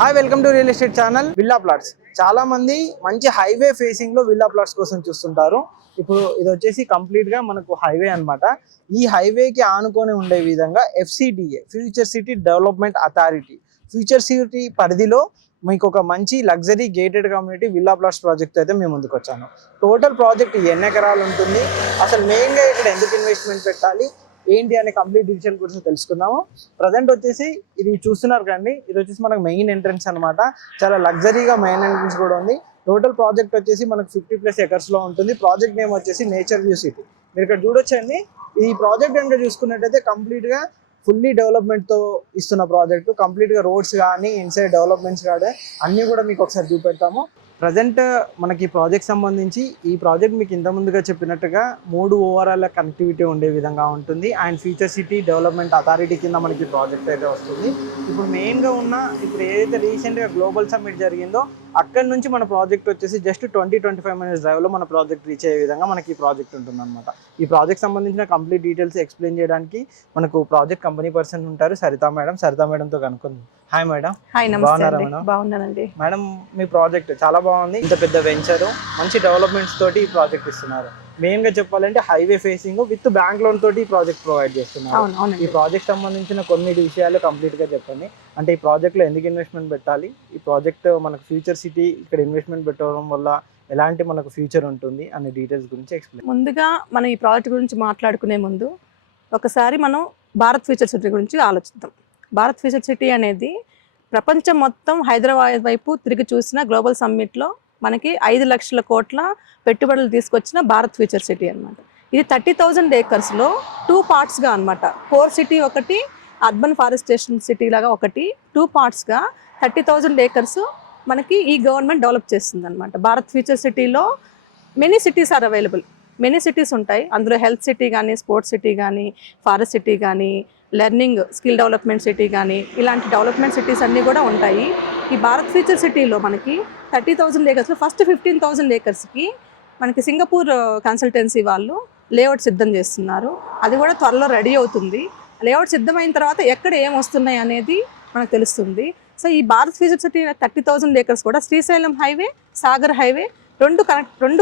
Hi welcome to real estate channel villa plots. చాలా మంది మంచి హైవే ఫేసింగ్ లో విల్లా ప్లాట్స్ కోసం చూస్తుంటారు. ఇప్పుడు ఇది వచ్చేసి కంప్లీట్ గా మనకు హైవే అన్నమాట. ఈ హైవేకి ఆనుకొని ఉండే విధంగా FCDA future city development authority future city పరిధిలో మీకు ఒక మంచి luxury gated community villa plots project అయితే మేము ముందుకు వచ్చాను. టోటల్ ప్రాజెక్ట్ ఎన్ని ఎకరాలు ఉంటుంది, అసలు మెయిన్గా ఇక్కడ ఎందుకు ఇన్వెస్ట్మెంట్ పెట్టాలి, ఏంటి అనే కంప్లీట్ డీటెయిల్ గురించి తెలుసుకుందాము. ప్రజెంట్ వచ్చేసి ఇది చూస్తున్నారు కండి, ఇది వచ్చేసి మనకు మెయిన్ ఎంట్రన్స్ అనమాట. చాలా లగ్జరీగా మెయిన్ ఎంట్రన్స్ కూడా ఉంది. టోటల్ ప్రాజెక్ట్ వచ్చేసి మనకు 50+ ఎకర్స్ లో ఉంటుంది. ప్రాజెక్ట్ నేమ్ వచ్చేసి నేచర్ వ్యూ సిటీ. మీరు ఇక్కడ చూడొచ్చండి. ఈ ప్రాజెక్ట్ కనుక చూసుకున్నట్టయితే కంప్లీట్ గా ఫుల్లీ డెవలప్మెంట్ తో ఇస్తున్న ప్రాజెక్టు. కంప్లీట్ గా రోడ్స్ కానీ ఇన్సైడ్ డెవలప్మెంట్స్ కానీ అన్ని కూడా మీకు ఒకసారి చూపెడతాము. ప్రజెంట్ మనకి ఈ ప్రాజెక్ట్ సంబంధించి ఈ ప్రాజెక్ట్ మీకు ఇంత ముందుగా చెప్పినట్టుగా 3 ఓవరాల్ కనెక్టివిటీ ఉండే విధంగా ఉంటుంది. And future city development authority కింద మనకి ప్రాజెక్ట్ అయితే వస్తుంది. ఇప్పుడు మెయిన్గా ఇప్పుడు ఏదైతే రీసెంట్గా గ్లోబల్ సమ్మిట్ జరిగిందో అక్కడి నుంచి మన ప్రాజెక్ట్ వచ్చేసి జస్ట్ 20-25 మినిట్స్ డ్రైవ్లో మన ప్రాజెక్ట్ రీచ్ అయ్యే విధంగా మనకి ఈ ప్రాజెక్ట్ ఉంటుంది అనమాట. ఈ ప్రాజెక్ట్ సంబంధించిన కంప్లీట్ డీటెయిల్స్ ఎక్స్ప్లెయిన్ చేయడానికి మనకు ప్రాజెక్ట్ కంపెనీ పర్సన్ ఉంటారు, సరితా మేడం. సరితా మేడంతో కనుక్కుంది. Hi madam. బాగున్నారా మేడం? బాగున్నానండి మేడం. మీ ప్రాజెక్ట్ చాలా బాగుంది. ఇంత పెద్ద వెంచర్, మంచి డెవలప్మెంట్స్ తోటి ఈ ప్రాజెక్ట్ ఇస్తున్నారు. మెయిన్ గా చెప్పాలంటే highway facing with bank loan తోటి ఈ ప్రాజెక్ట్ ప్రొవైడ్ చేస్తున్నారు. ఈ ప్రాజెక్ట్ సంబంధించిన కొన్ని విషయాలు కంప్లీట్ గా చెప్పండి. అంటే ఈ ప్రాజెక్ట్ లో ఎందుకు ఇన్వెస్ట్మెంట్ పెట్టాలి, ఈ ప్రాజెక్ట్ మనకు ఫ్యూచర్ సిటీ ఇక్కడ ఇన్వెస్ట్మెంట్ పెట్టడం వల్ల ఎలాంటి మనకు ఫ్యూచర్ ఉంటుంది అనే డీటెయిల్స్ గురించి ఎక్స్ప్లెయిన్. ముందుగా మనం ఈ ప్రాజెక్ట్ గురించి మాట్లాడుకునే ముందు ఒకసారి మనం భారత్ ఫ్యూచర్ సిటీ గురించి ఆలోచిద్దాం. భారత్ ఫ్యూచర్ సిటీ అనేది ప్రపంచం మొత్తం హైదరాబాద్ వైపు తిరిగి చూసిన గ్లోబల్ సమ్మిట్లో మనకి 5 లక్షల కోట్ల పెట్టుబడులు తీసుకొచ్చిన భారత్ ఫ్యూచర్ సిటీ అనమాట. ఇది 30,000 ఏకర్స్లో 2 పార్ట్స్గా అనమాట. కోర్ సిటీ ఒకటి, అర్బన్ ఫారెస్టేషన్ సిటీ లాగా ఒకటి, 2 పార్ట్స్గా 30,000 ఏకర్స్ మనకి ఈ గవర్నమెంట్ డెవలప్ చేస్తుంది అనమాట. భారత్ ఫ్యూచర్ సిటీలో many cities are available. Many cities ఉంటాయి. అందులో హెల్త్ సిటీ కానీ, స్పోర్ట్స్ సిటీ కానీ, ఫారెస్ట్ సిటీ కానీ, లెర్నింగ్ స్కిల్ డెవలప్మెంట్ సిటీ కానీ, ఇలాంటి డెవలప్మెంట్ సిటీస్ అన్నీ కూడా ఉంటాయి. ఈ భారత్ ఫ్యూచర్ సిటీలో మనకి 30,000 ఏకర్స్లో ఫస్ట్ 15,000 ఏకర్స్కి మనకి సింగపూర్ కన్సల్టెన్సీ వాళ్ళు లేఅవుట్ సిద్ధం చేస్తున్నారు. అది కూడా త్వరలో రెడీ అవుతుంది. లేఅవుట్ సిద్ధమైన తర్వాత ఎక్కడ ఏం వస్తున్నాయి అనేది మనకు తెలుస్తుంది. సో ఈ భారత్ ఫ్యూచర్ సిటీ 30,000 ఏకర్స్ కూడా శ్రీశైలం హైవే, సాగర్ హైవే రెండు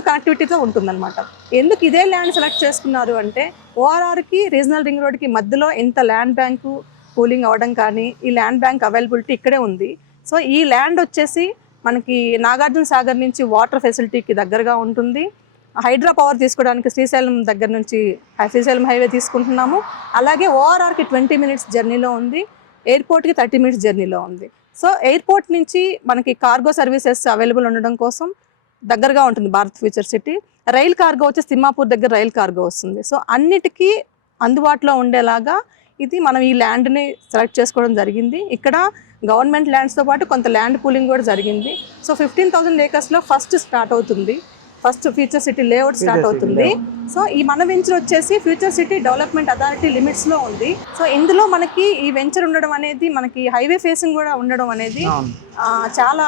కనెక్టివిటీతో ఉంటుందన్నమాట. ఎందుకు ఇదే ల్యాండ్ సెలెక్ట్ చేసుకున్నారు అంటే ORRకి రీజనల్ రింగ్ రోడ్కి మధ్యలో ఇంత ల్యాండ్ బ్యాంకు కూలింగ్ అవ్వడం కానీ, ఈ ల్యాండ్ బ్యాంక్ అవైలబిలిటీ ఇక్కడే ఉంది. సో ఈ ల్యాండ్ వచ్చేసి మనకి నాగార్జున సాగర్ నుంచి వాటర్ ఫెసిలిటీకి దగ్గరగా ఉంటుంది. హైడ్రా పవర్ తీసుకోవడానికి శ్రీశైలం దగ్గర నుంచి శ్రీశైలం హైవే తీసుకుంటున్నాము. అలాగే ORRకి 20 మినిట్స్ జర్నీలో ఉంది, ఎయిర్పోర్ట్కి 30 మినిట్స్ జర్నీలో ఉంది. సో ఎయిర్పోర్ట్ నుంచి మనకి కార్గో సర్వీసెస్ అవైలబుల్ ఉండడం కోసం దగ్గరగా ఉంటుంది Bharat future city. Rail cargo వచ్చి తిమ్మాపూర్ దగ్గర రైల్ కార్గో వస్తుంది. సో అన్నిటికీ అందుబాటులో ఉండేలాగా ఇది మనం ఈ ల్యాండ్ని సెలెక్ట్ చేసుకోవడం జరిగింది. ఇక్కడ గవర్నమెంట్ ల్యాండ్స్తో పాటు కొంత ల్యాండ్ పూలింగ్ కూడా జరిగింది. సో 15,000 ఏకర్స్లో ఫస్ట్ స్టార్ట్ అవుతుంది, first future city layout start అవుతుంది. సో ఈ మన వెంచర్ వచ్చేసి ఫ్యూచర్ సిటీ డెవలప్మెంట్ అథారిటీ లిమిట్స్లో ఉంది. సో ఇందులో మనకి ఈ వెంచర్ ఉండడం అనేది, మనకి హైవే ఫేసింగ్ కూడా ఉండడం అనేది చాలా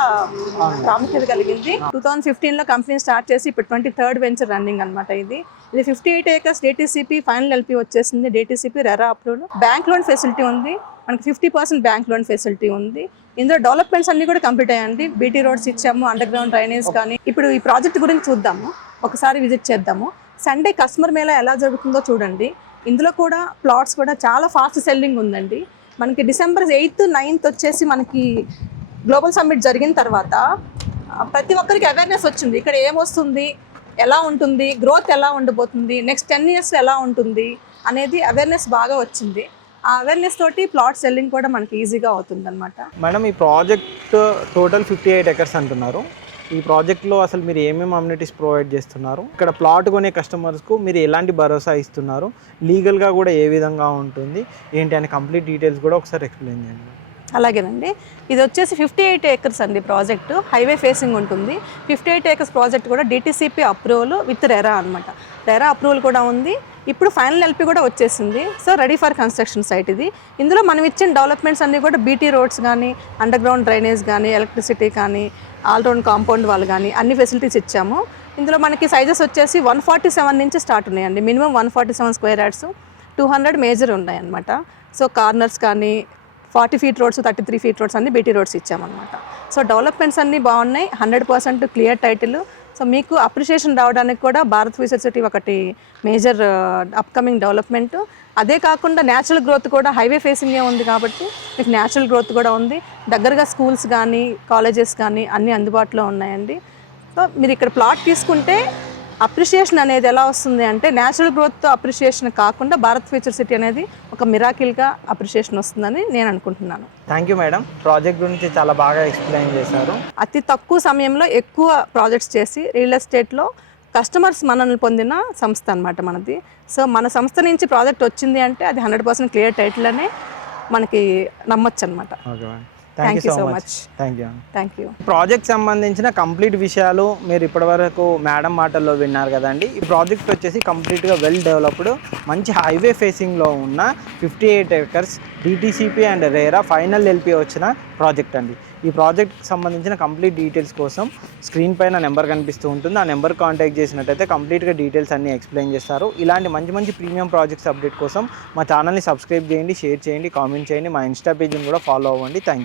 ప్రాముఖ్యత కలిగింది. 2015లో కంపెనీ స్టార్ట్ చేసి ఇప్పుడు 23rd వెంచర్ రన్నింగ్ అనమాట. ఇది 58 ఏకర్స్ DTCP ఫైనల్ LP వచ్చేసింది. DTCP RERA approved. Bank loan facility ఉంది మనకి, 50% బ్యాంక్ లోన్ ఫెసిలిటీ ఉంది. ఇందులో డెవలప్మెంట్స్ అన్ని కూడా కంప్లీట్ అయ్యాయండి. BT రోడ్స్ ఇచ్చాము, అండర్ గ్రౌండ్ డ్రైనేజ్ కానీ. ఇప్పుడు ఈ ప్రాజెక్ట్ గురించి చూద్దాము, ఒకసారి విజిట్ చేద్దాము. సండే కస్టమర్ మేళా ఎలా జరుగుతుందో చూడండి. ఇందులో కూడా ప్లాట్స్ కూడా చాలా ఫాస్ట్ సెల్లింగ్ ఉందండి. మనకి December 8th, 9th వచ్చేసి మనకి గ్లోబల్ సమ్మిట్ జరిగిన తర్వాత ప్రతి ఒక్కరికి అవేర్నెస్ వచ్చింది. ఇక్కడ ఏమొస్తుంది, ఎలా ఉంటుంది, గ్రోత్ ఎలా ఉండబోతుంది, నెక్స్ట్ 10 years ఎలా ఉంటుంది అనేది అవేర్నెస్ బాగా వచ్చింది. ఆ అవేర్నెస్ తోటి ప్లాట్ సెల్లింగ్ కూడా మనకి ఈజీగా అవుతుంది అనమాట. మేడం, ఈ ప్రాజెక్ట్ టోటల్ 58 ఎకర్స్ అంటున్నారు. ఈ ప్రాజెక్ట్లో అసలు మీరు ఏమేమి అమ్యూనిటీస్ ప్రొవైడ్ చేస్తున్నారు, ఇక్కడ ప్లాట్ కొనే కస్టమర్స్కు మీరు ఎలాంటి భరోసా ఇస్తున్నారు, లీగల్గా కూడా ఏ విధంగా ఉంటుంది ఏంటి అనే కంప్లీట్ డీటెయిల్స్ కూడా ఒకసారి ఎక్స్ప్లెయిన్ చేయండి. అలాగేనండి. ఇది వచ్చేసి 58 ఏకర్స్ అండి. ప్రాజెక్టు హైవే ఫేసింగ్ ఉంటుంది. 58 ఏకర్స్ ప్రాజెక్ట్ కూడా DTCP అప్రూవల్ విత్ రెరా అనమాట. రెరా అప్రూవల్ కూడా ఉంది. ఇప్పుడు ఫైనల్ LP కూడా వచ్చేసింది. So ready for construction site ఇది. ఇందులో మనం ఇచ్చిన డెవలప్మెంట్స్ అన్నీ కూడా BT రోడ్స్ కానీ, అండర్ గ్రౌండ్ డ్రైనేజ్ కానీ, ఎలక్ట్రిసిటీ కానీ, ఆల్రౌండ్ కాంపౌండ్ వాళ్ళు కానీ అన్ని ఫెసిలిటీస్ ఇచ్చాము. ఇందులో మనకి సైజెస్ వచ్చేసి 147 నుంచి స్టార్ట్ ఉన్నాయండి. మినిమం 147 స్క్వేర్ యార్డ్స్, 200 మేజర్ ఉన్నాయన్నమాట. సో కార్నర్స్ కానీ, 40 ఫీట్ రోడ్స్ 33 ఫీట్ రోడ్స్ అన్ని బీటీ రోడ్స్ ఇచ్చామన్నమాట. సో డెవలప్మెంట్స్ అన్నీ బాగున్నాయి, 100% క్లియర్ టైటిల్. సో మీకు అప్రిషియేషన్ రావడానికి కూడా భారత్ ఫ్యూచర్ సిటీ ఒకటి మేజర్ అప్కమింగ్ డెవలప్మెంట్. అదే కాకుండా న్యాచురల్ గ్రోత్ కూడా హైవే ఫేసింగే ఉంది కాబట్టి మీకు న్యాచురల్ గ్రోత్ కూడా ఉంది. దగ్గరగా స్కూల్స్ కానీ కాలేజెస్ కానీ అన్నీ అందుబాటులో ఉన్నాయండి. సో మీరు ఇక్కడ ప్లాట్ తీసుకుంటే అప్రిషియేషన్ అనేది ఎలా వస్తుంది అంటే న్యాచురల్ గ్రోత్తో అప్రిషియేషన్ కాకుండా భారత్ ఫ్యూచర్ సిటీ అనేది ఒక మిరాకిల్గా అప్రిషియేషన్ వస్తుందని నేను అనుకుంటున్నాను. థ్యాంక్ యూ మేడం, ప్రాజెక్ట్ గురించి చాలా బాగా ఎక్స్ప్లెయిన్ చేశారు. అతి తక్కువ సమయంలో ఎక్కువ ప్రాజెక్ట్స్ చేసి రియల్ ఎస్టేట్లో కస్టమర్స్ మనల్ని పొందిన సంస్థ అనమాట మనది. సో మన సంస్థ నుంచి ప్రాజెక్ట్ వచ్చింది అంటే అది 100% క్లియర్ టైటిల్ అనే మనకి నమ్మొచ్చు అనమాట. Okay madam, thank you so much. Thank you. Project సంబంధించిన కంప్లీట్ విషయాలు మీరు ఇప్పటివరకు మేడం మాటల్లో విన్నారు కదండి. ఈ ప్రాజెక్ట్ వచ్చేసి కంప్లీట్గా వెల్ డెవలప్డ్, మంచి హైవే ఫేసింగ్లో ఉన్న 58 acres DTCP and RERA final LP వచ్చిన ప్రాజెక్ట్ అండి. ఈ ప్రాజెక్ట్కి సంబంధించిన కంప్లీట్ డీటెయిల్స్ కోసం స్క్రీన్ పైన నెంబర్ కనిపిస్తూ ఉంటుంది. ఆ నెంబర్ కాంటాక్ట్ చేసినట్టయితే కంప్లీట్గా డీటెయిల్స్ అన్నీ ఎక్స్ప్లెయిన్ చేస్తారు. ఇలాంటి మంచి మంచి ప్రీమియం ప్రాజెక్ట్స్ అప్డేట్ కోసం మా ఛానల్ని సబ్స్క్రైబ్ చేయండి, షేర్ చేయండి, కామెంట్ చేయండి. మా ఇన్స్టా పేజ్ని కూడా ఫాలో అవ్వండి. Thank you.